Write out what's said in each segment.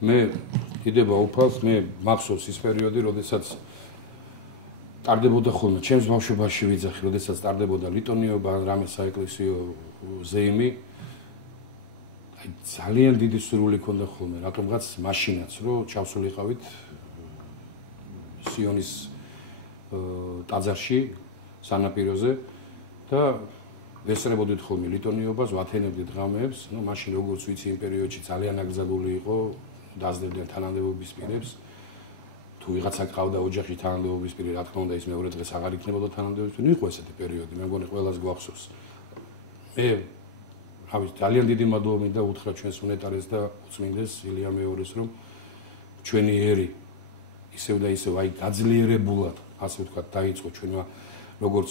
მე დიდება უფალს, მე მახსოვს ის პერიოდი, როდესაც ტარდებოდა ხოლმე ჩემს ბავშვობაში ვიძახი, როდესაც ტარდებოდა ლიტონიობა ან რამე საეკლესიო ზეიმი. აი ძალიან დიდი სურვილი ქონდა ხოლმე, რატომღაც მაშინაც, რომ ჩავსულიყავით სიონის ტაძარში, სანაპიროზე და ვესწრებოდით ხოლმე ლიტონიობას, ვათენებდით ღამეებს, ну, მაშინ როგორც ვიცი იმ პერიოდში ძალიან აკრძალული იყო, დაძლებდნენ თანამდებობის პირებს. თუ ვიღაცა ყავდა ოჯახში თანამდებობის პირი, რა თქმა უნდა, ის მეორე დღეს აღარ იქნებოდა თანამდებობის პირი. იყო ესეთი პერიოდი, მე მგონი ყველას გვახსოვს. მე რა ვიცი, ძალიან დიდი მადლობა მინდა უთხრა ჩვენს უნეტარეს და უწმინდეს ილია მეორეს, რომ ჩვენი ერი ისევ და ისევ აი გაძლიერებულად, ასე ვთქვათ, დაიწყო ჩვენმა როგორც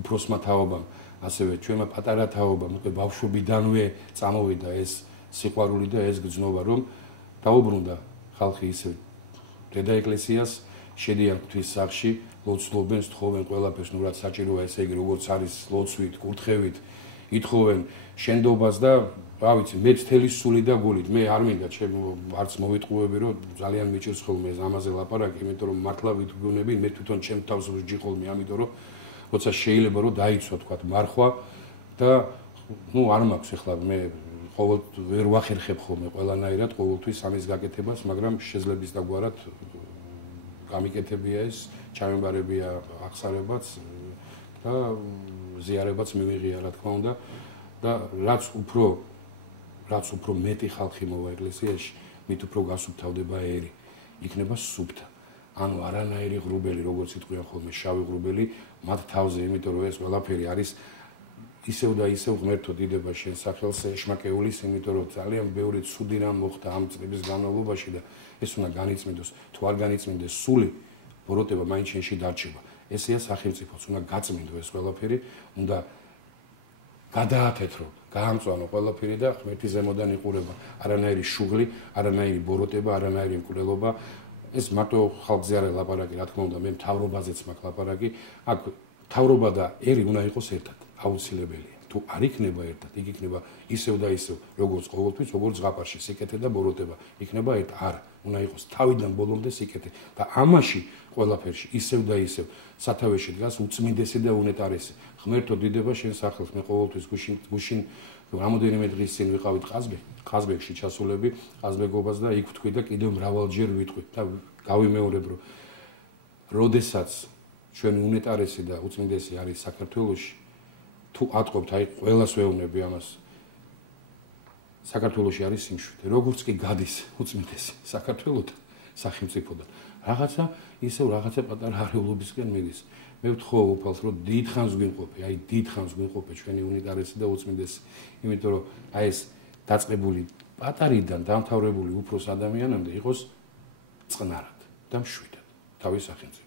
უფროსმა თაობამ, ასევე ჩვენმა პატარა თაობამ, უკვე ბავშვობიდანვე წამოვიდა ეს სიყვარული და ეს გრძნობა, რომ დაუბრუნდა ხალხი ისევ დედა ეკლესიას, შედიან ღვთის სახლში, ლოცულობენ, სთხოვენ ყველაფერს, ნუ რაც საჭიროა, ესე იგი, როგორც არის ლოცვით, კურთხევით, ითხოვენ შენდობას და რა ვიცი, მეც თელი სული და გულით, მე არ მინდა ჩემ არც მოვიტყუები, რომ ძალიან მიჭირს ხოლმე ამაზე ლაპარაკი, იმიტომ რომ მართლა ვიტყუნები, მე თვითონ ჩემ თავს ვსჯი ხოლმე, ამიტომ რომ როცა შეიძლება რომ დაიცვა თქვა მარხვა და ნუ არ მაქვს ახლა მე ყოველ ვერ ვახერხებ ხოლმე ყველანაირად ყოველთვის ამის გაკეთებას, მაგრამ შეძლების დაგვარად გამიკეთებია ეს, ჩამემბარებია აღსარებაც და ზიარებაც მივიღია, რა თქმა უნდა და რაც უფრო მეტი ხალხი მოვა ეკლესიაში, მით უფრო გასუფთავდება ერი, იქნება სუფთა. ანუ არანაირი ღრუბელი, როგორც იტყვიან ხოლმე, შავი ღრუბელი მათ თავზე, იმიტომ რომ ეს ყველაფერი არის ისევ და ისევ ღმერთო დიდება შენ სახელს ეშმაკეულის, იმიტომ რომ ძალიან ბევრი ცუდი რამ მოხდა ამ წლების განმავლობაში და ეს უნდა განიწმინდოს. თუ არ განიწმინდეს სული, ბოროტება მაინც შენში დარჩება. ესეა სახელმწიფოც, უნდა გაწმინდო ეს ყველაფერი, უნდა გადაათეთრო, გაამწვანო ყველაფერი და ღმერთი ზემოდან იყურება. არანაირი შუღლი, არანაირი ბოროტება, არანაირი მკვლელობა. ეს მარტო ხალხზე არ ლაპარაკი, რა თქმა უნდა, მე მთავრობაზეც მაქვს ლაპარაკი. აქ მთავრობა და ერი უნდა იყოს ერთად, აუცილებელია. თუ არ იქნება ერთად, იქ იქნება ისევ და ისევ, როგორც ყოველთვის, როგორც ზღაპარში, სიკეთე და ბოროტება. იქნება ერთ, არა, უნდა იყოს თავიდან ბოლომდე სიკეთე და ამაში ყველაფერში ისევ და ისევ სათავეში დგას უწმინდესი და უნეტარესი. ღმერთო დიდება შენ სახელს, მე ყოველთვის გუშინ რამოდენიმე დღის წინ ვიყავით ყაზბეგში ჩასულები, ყაზბეგობას და იქ ვთქვი და კიდევ მრავალჯერ ვიტყვით და გავიმეორებ, რომ როდესაც ჩვენი უნეტარესი და უწმინდესი არის საქართველოში, თუ ატყობთ, აი ყველას ვეუბნები ამას. საქართველოში არის სიმშვიდე, როგორც კი გადის უწმინდესი საქართველოდან, სახელმწიფოდან. რაღაცა ისევ რაღაცა პატარა არეულობისკენ მიდის. მე ვთხოვ უფალს, რომ დიდხანს გვიმყოფე, აი დიდხანს გვიმყოფე ჩვენი უნიტარესი და უწმინდესი, იმიტომ რომ აი ეს დაწყებული პატარიდან დამთავრებული უფროს ადამიანამდე იყოს წყნარად და მშვიდად თავის სახელმწიფო.